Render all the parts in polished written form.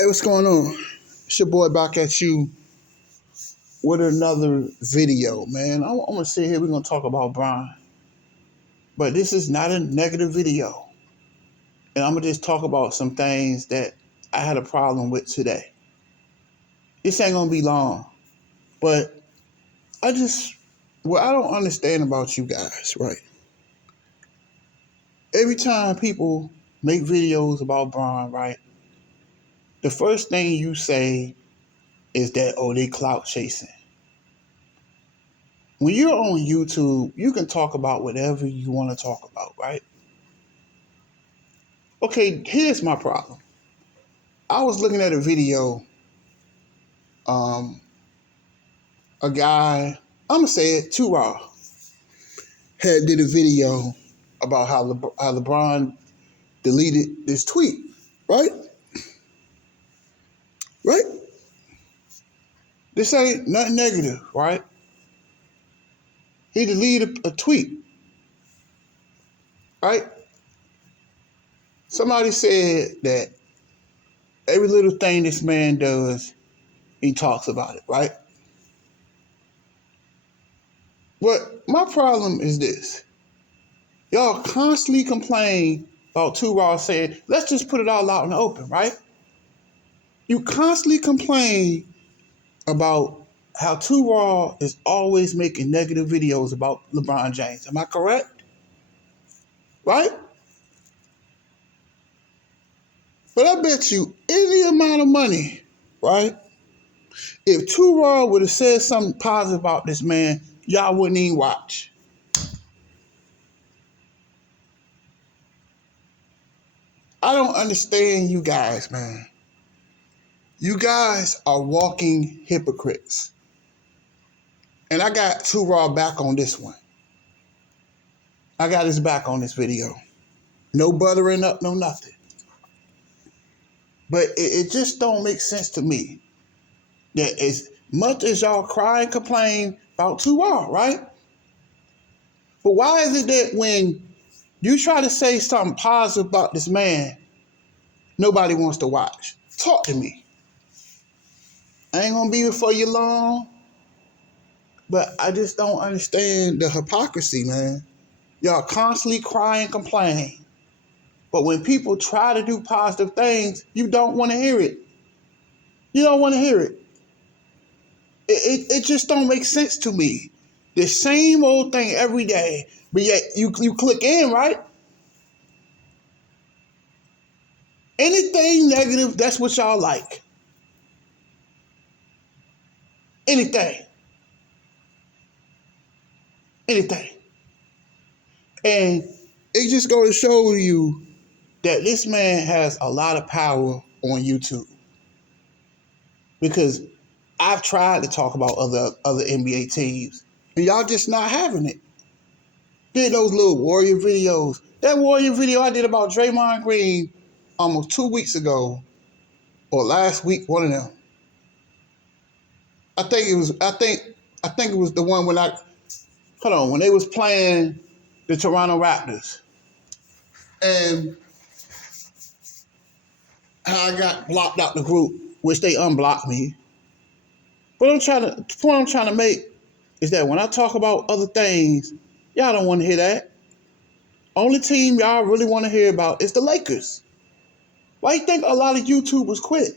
Hey, what's going on? It's your boy back at you with another video, man. I'm gonna sit here. We're gonna talk about Brian, but this is not a negative video, and I'm gonna just talk about some things that I had a problem with today. This ain't gonna be long, but what I don't understand about you guys, right? Every time people make videos about Brian, right, the first thing you say is that they clout chasing. When you're on YouTube, you can talk about whatever you want to talk about, right? Okay, here's my problem. I was looking at a video, um, a guy, I'm gonna say it, Too Raw, had did a video about how LeBron deleted this tweet, right? Right? This ain't nothing negative, right? He deleted a tweet, right? Somebody said that every little thing this man does, he talks about it, right? But my problem is this. Y'all constantly complain about Too Raw saying, let's just put it all out in the open, right? You constantly complain about how Too Raw is always making negative videos about LeBron James. Am I correct? Right? But I bet you any amount of money, right? If Too Raw would have said something positive about this man, y'all wouldn't even watch. I don't understand you guys, man. You guys are walking hypocrites. And I got Too Raw back on this one. I got his back on this video. No buttering up, no nothing. But it just don't make sense to me that as much as y'all cry and complain about Too Raw, right? But why is it that when you try to say something positive about this man, nobody wants to watch? Talk to me. I ain't gonna be before you long, but I just don't understand the hypocrisy, man. Y'all constantly cry and complain. But when people try to do positive things, you don't want to hear it. You don't want to hear it. It just don't make sense to me. The same old thing every day, but yet you click in, right? Anything negative, that's what y'all like. Anything. Anything. And it just goes to show you that this man has a lot of power on YouTube. Because I've tried to talk about other NBA teams, and y'all just not having it. Did those little Warrior videos. That Warrior video I did about Draymond Green almost 2 weeks ago, or last week, one of them. I think it was the one when they was playing the Toronto Raptors. And how I got blocked out the group, which they unblocked me. But the point I'm trying to make is that when I talk about other things, y'all don't want to hear that. Only team y'all really want to hear about is the Lakers. Why you think a lot of YouTubers quit?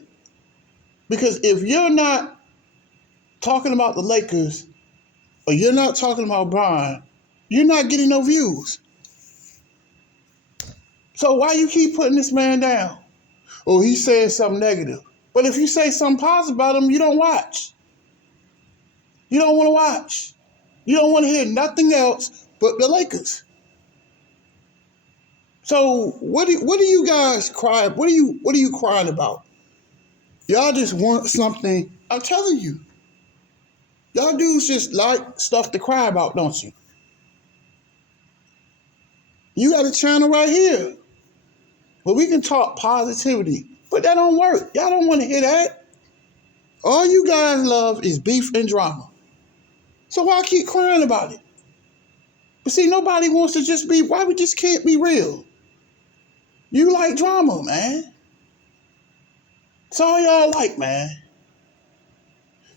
Because if you're not talking about the Lakers or you're not talking about Brian, you're not getting no views. So why you keep putting this man down? Oh, he said something negative. But if you say something positive about him, you don't watch. You don't want to watch. You don't want to hear nothing else but the Lakers. So what do you guys cry? What are you crying about? Y'all just want something. I'm telling you. Y'all dudes just like stuff to cry about, don't you? You got a channel right here. But we can talk positivity. But that don't work. Y'all don't want to hear that. All you guys love is beef and drama. So why keep crying about it? But see, nobody wants to just be, why we just can't be real? You like drama, man. That's all y'all like, man.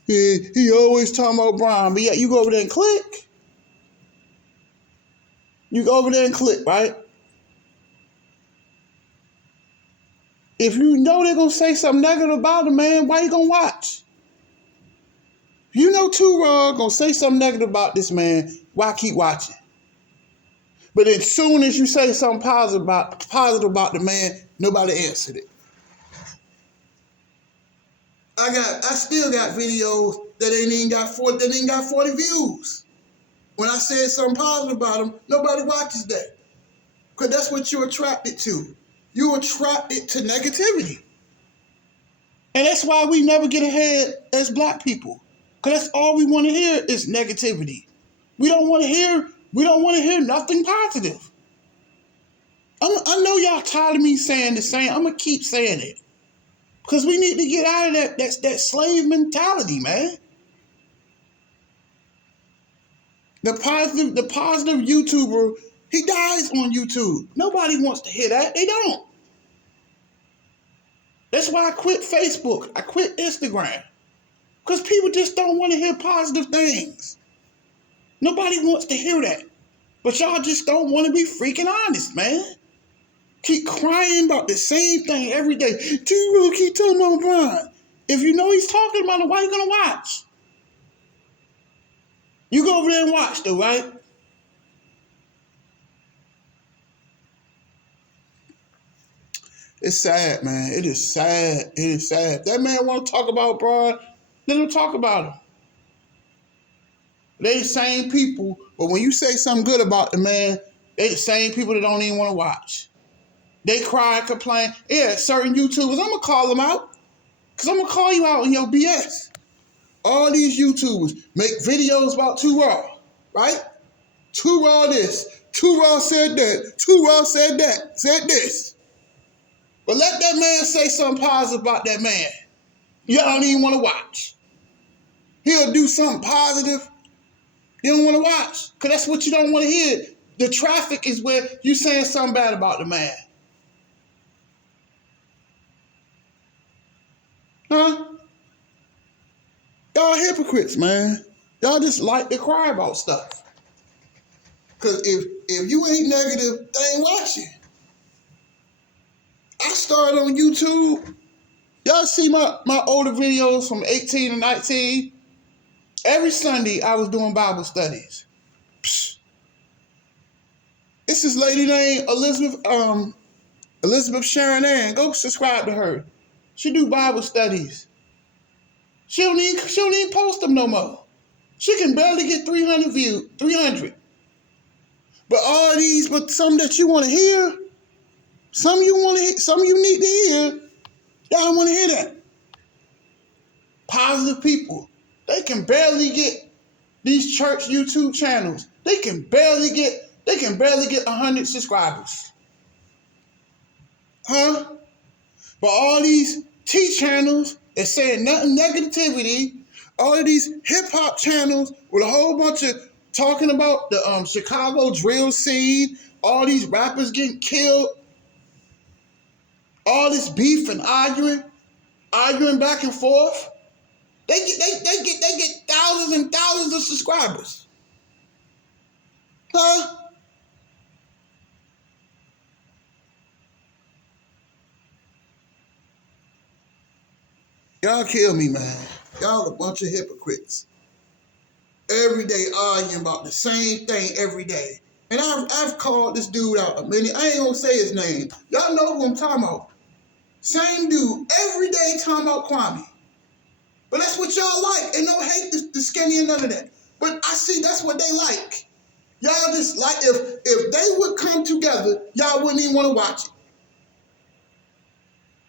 Yeah, he always talking about Brian, but yeah, you go over there and click. You go over there and click, right? If you know they're gonna say something negative about him, man, why you gonna watch? If you know Too Raw gonna say something negative about this man, why keep watching? But as soon as you say something positive about the man, nobody answered it. I still got videos that ain't even got 40 views. When I said something positive about him, nobody watches that. Because that's what you're attracted to. You're attracted to negativity. And that's why we never get ahead as black people. Because that's all we want to hear is negativity. We don't want to hear nothing positive. I know y'all tired of me saying the same. I'm going to keep saying it. Because we need to get out of that slave mentality, man. The positive YouTuber, he dies on YouTube. Nobody wants to hear that. They don't. That's why I quit Facebook. I quit Instagram. Because people just don't want to hear positive things. Nobody wants to hear that. But y'all just don't want to be freaking honest, man. Keep crying about the same thing every day. T-Row keep talking about Brian. If you know he's talking about it, why are you going to watch? You go over there and watch, though, right? It's sad, man. It is sad. It is sad. If that man want to talk about Brian, let him talk about him. They the same people, but when you say something good about the man, they the same people that don't even want to watch. They cry and complain. Yeah, certain YouTubers, I'm going to call them out. Because I'm going to call you out on your BS. All these YouTubers make videos about Too Raw, right? Too Raw this. Too Raw said that. Too Raw said that. Said this. But let that man say something positive about that man. Y'all don't even want to watch. He'll do something positive. You don't want to watch. Because that's what you don't want to hear. The traffic is where you saying something bad about the man. Huh? Y'all hypocrites, man. Y'all just like to cry about stuff. Because if you ain't negative, they ain't watching. I started on YouTube. Y'all see my older videos from 18 and 19? Every Sunday, I was doing Bible studies. Psh. It's this lady named Elizabeth Sharon Ann. Go subscribe to her. She do Bible studies. She don't even post them no more. She can barely get 300 views, 300. But some that you want to hear, some you need to hear, y'all don't want to hear that. Positive people, they can barely get these church YouTube channels. They can barely get 100 subscribers. Huh? But all these T channels that saying nothing negativity, all of these hip hop channels with a whole bunch of talking about the Chicago drill scene, all these rappers getting killed, all this beef and arguing back and forth. They get thousands and thousands of subscribers. Huh? Y'all kill me, man. Y'all a bunch of hypocrites. Every day arguing about the same thing every day. And I've called this dude out a minute. I ain't gonna say his name. Y'all know who I'm talking about. Same dude, every day talking about Kwame. But that's what y'all like. And no hate the skinny and none of that. But I see that's what they like. Y'all just like, if they would come together, y'all wouldn't even want to watch it.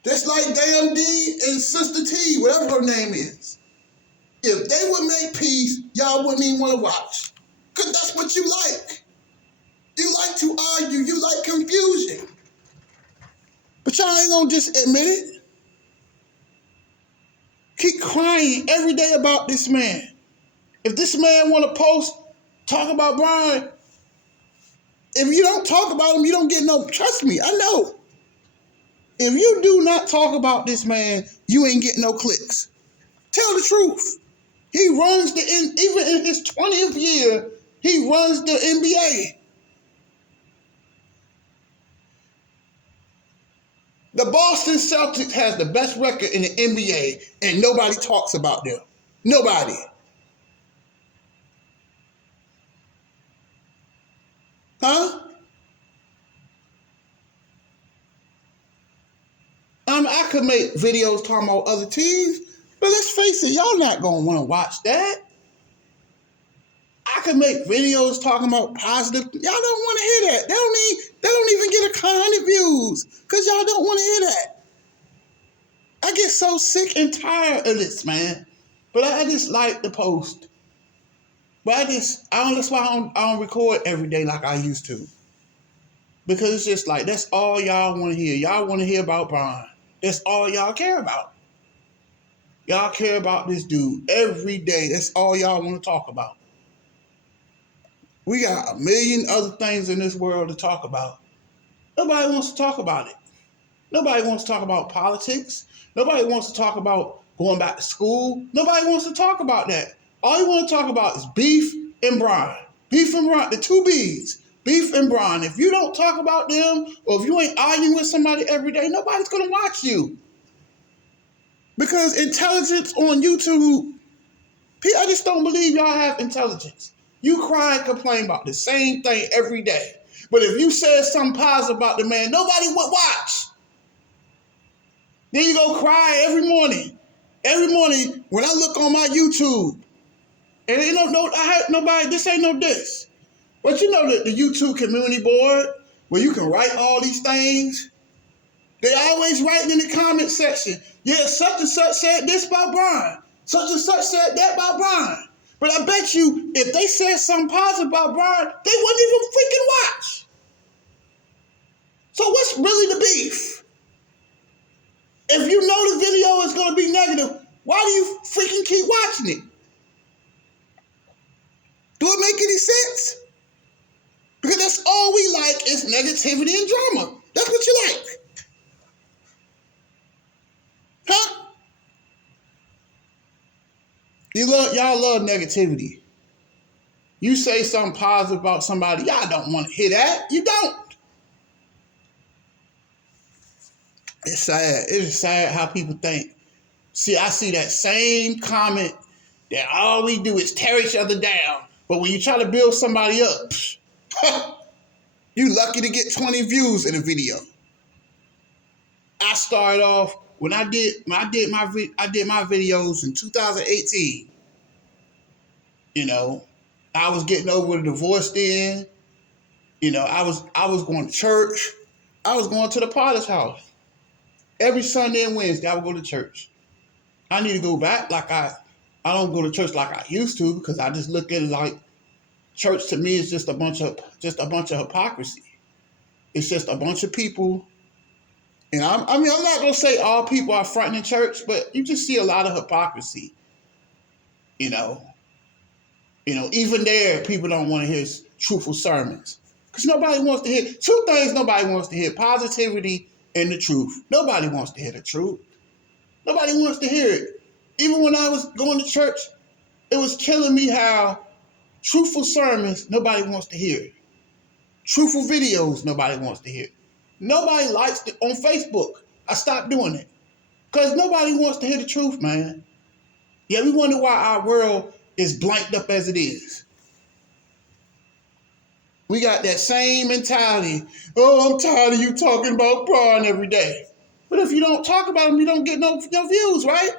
Just like Damn D and Sister T, whatever her name is. If they would make peace, y'all wouldn't even want to watch. Because that's what you like. You like to argue. You like confusion. But y'all ain't going to just admit it. Keep crying every day about this man. If this man want to talk about Brian, if you don't talk about him, you don't get no, trust me, I know. If you do not talk about this man, you ain't getting no clicks. Tell the truth. He runs even in his 20th year, he runs the NBA. The Boston Celtics has the best record in the NBA, and nobody talks about them. Nobody. Huh? I could make videos talking about other teams, but let's face it, y'all not gonna want to watch that. I could make videos talking about positive. Y'all don't want to hear that. They don't even get 100 views because y'all don't want to hear that. I get so sick and tired of this, man. But I just like to post. But that's why I don't record every day like I used to. Because it's just like, that's all y'all want to hear. Y'all want to hear about Brian. That's all y'all care about. Y'all care about this dude every day. That's all y'all want to talk about. We got a million other things in this world to talk about. Nobody wants to talk about it. Nobody wants to talk about politics. Nobody wants to talk about going back to school. Nobody wants to talk about that. All you want to talk about is beef and Brian. Beef and Brian, the two B's. Beef and Brian. If you don't talk about them, or if you ain't arguing with somebody every day, nobody's going to watch you. Because intelligence on YouTube, I just don't believe y'all have intelligence. You cry and complain about the same thing every day. But if you said something positive about the man, nobody would watch. Then you go cry every morning. Every morning when I look on my YouTube, and this ain't no diss. But you know the YouTube community board, where you can write all these things, they always write in the comment section, yeah, such and such said this about Brian. Such and such said that about Brian. But I bet you, if they said something positive about Brian, they wouldn't even freaking watch. So what's really the beef? If you know the video is going to be negative, why do you freaking keep watching it? Do it make any sense? Because that's all we like is negativity and drama. That's what you like. Huh? Y'all love negativity. You say something positive about somebody, y'all don't want to hear that. You don't. It's sad. It's sad how people think. See, I see that same comment that all we do is tear each other down. But when you try to build somebody up, you lucky to get 20 views in a video. I started off when I did my videos in 2018. You know, I was getting over the divorce then. You know, I was going to church. I was going to the Potter's house. Every Sunday and Wednesday, I would go to church. I need to go back I don't go to church like I used to, because I just look at it like church to me is just a bunch of hypocrisy. It's just a bunch of people. And I'm not gonna say all people are fronting in church, but you just see a lot of hypocrisy. You know, even there, people don't want to hear truthful sermons. Because nobody wants to hear two things nobody wants to hear: positivity and the truth. Nobody wants to hear the truth. Nobody wants to hear it. Even when I was going to church, it was killing me how truthful sermons, nobody wants to hear it. Truthful videos, nobody wants to hear it. Nobody likes it on Facebook. I stopped doing it. Because nobody wants to hear the truth, man. Yeah, we wonder why our world is blanked up as it is. We got that same mentality. Oh, I'm tired of you talking about Brian every day. But if you don't talk about him, you don't get no views, right?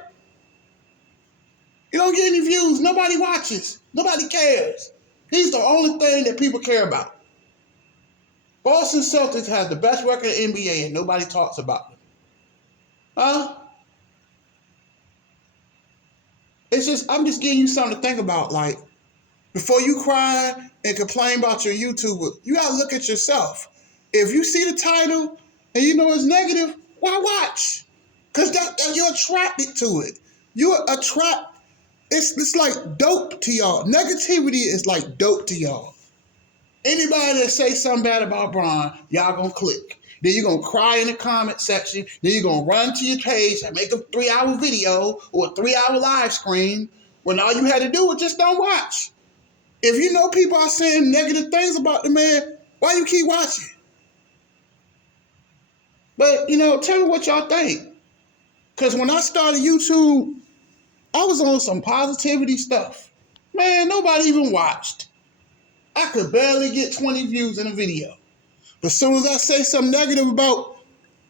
You don't get any views. Nobody watches. Nobody cares. He's the only thing that people care about. Boston Celtics has the best record in the NBA and nobody talks about them. Huh? I'm just giving you something to think about. Like, before you cry and complain about your YouTuber, you gotta look at yourself. If you see the title and you know it's negative, why watch? Because you're attracted to it. It's like dope to y'all. Negativity is like dope to y'all. Anybody that say something bad about Brian, y'all gonna click. Then you're going to cry in the comment section. Then you're going to run to your page and make a 3-hour video or a 3-hour live stream when all you had to do was just don't watch. If you know people are saying negative things about the man, why you keep watching? But, tell me what y'all think. Because when I started YouTube, I was on some positivity stuff. Man, nobody even watched. I could barely get 20 views in a video. But as soon as I say something negative about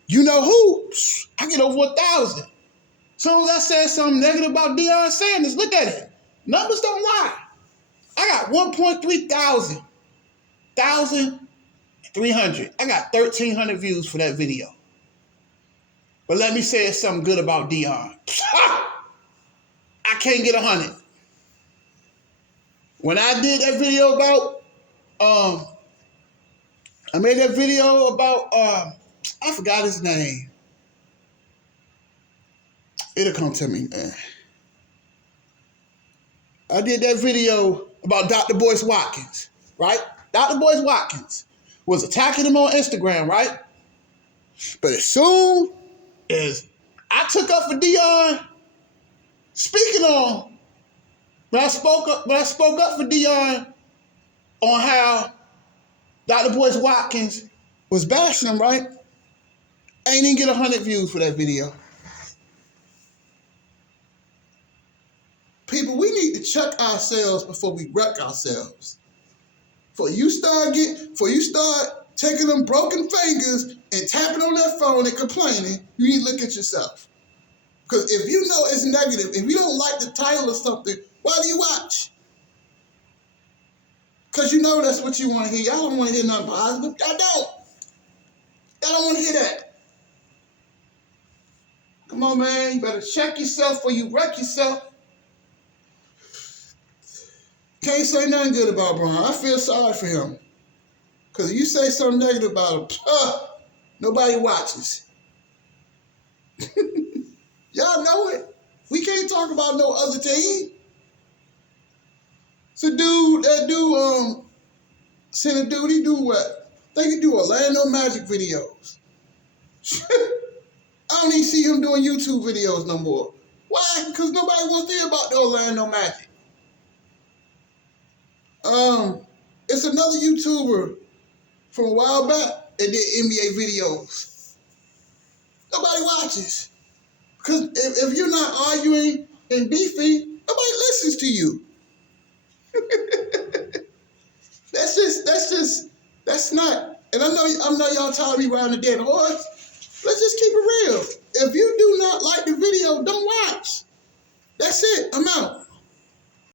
you know who, I get over 1,000. As soon as I say something negative about Deion Sanders, look at it. Numbers don't lie. I got 1,300. I got 1,300 views for that video. But let me say something good about Deion. I can't get 100. When I did that video about, I made that video about, I forgot his name. It'll come to me, man. I did that video about Dr. Boyce Watkins, right? Dr. Boyce Watkins was attacking him on Instagram, right? But as soon as I took up for Deion, speaking on, when I spoke up for Deion on how Dr. Boyce Watkins was bashing him, right? I ain't even get 100 views for that video. People, we need to check ourselves before we wreck ourselves. Before you start taking them broken fingers and tapping on that phone and complaining, you need to look at yourself. Because if you know it's negative, if you don't like the title of something, why do you watch? Because you know that's what you want to hear. Y'all don't want to hear nothing positive. Y'all don't. Y'all don't want to hear that. Come on, man. You better check yourself before you wreck yourself. Can't say nothing good about Bron. I feel sorry for him. Because if you say something negative about him, nobody watches. Y'all know it. We can't talk about no other team. So send a dude, he do what? I think he do Orlando Magic videos. I don't even see him doing YouTube videos no more. Why? Because nobody wants to hear about the Orlando Magic. It's another YouTuber from a while back that did NBA videos. Nobody watches. Because if you're not arguing and beefing, nobody listens to you. That's not, and I know y'all tired of me riding a dead horse. Let's just keep it real. If you do not like the video, don't watch. That's it. I'm out.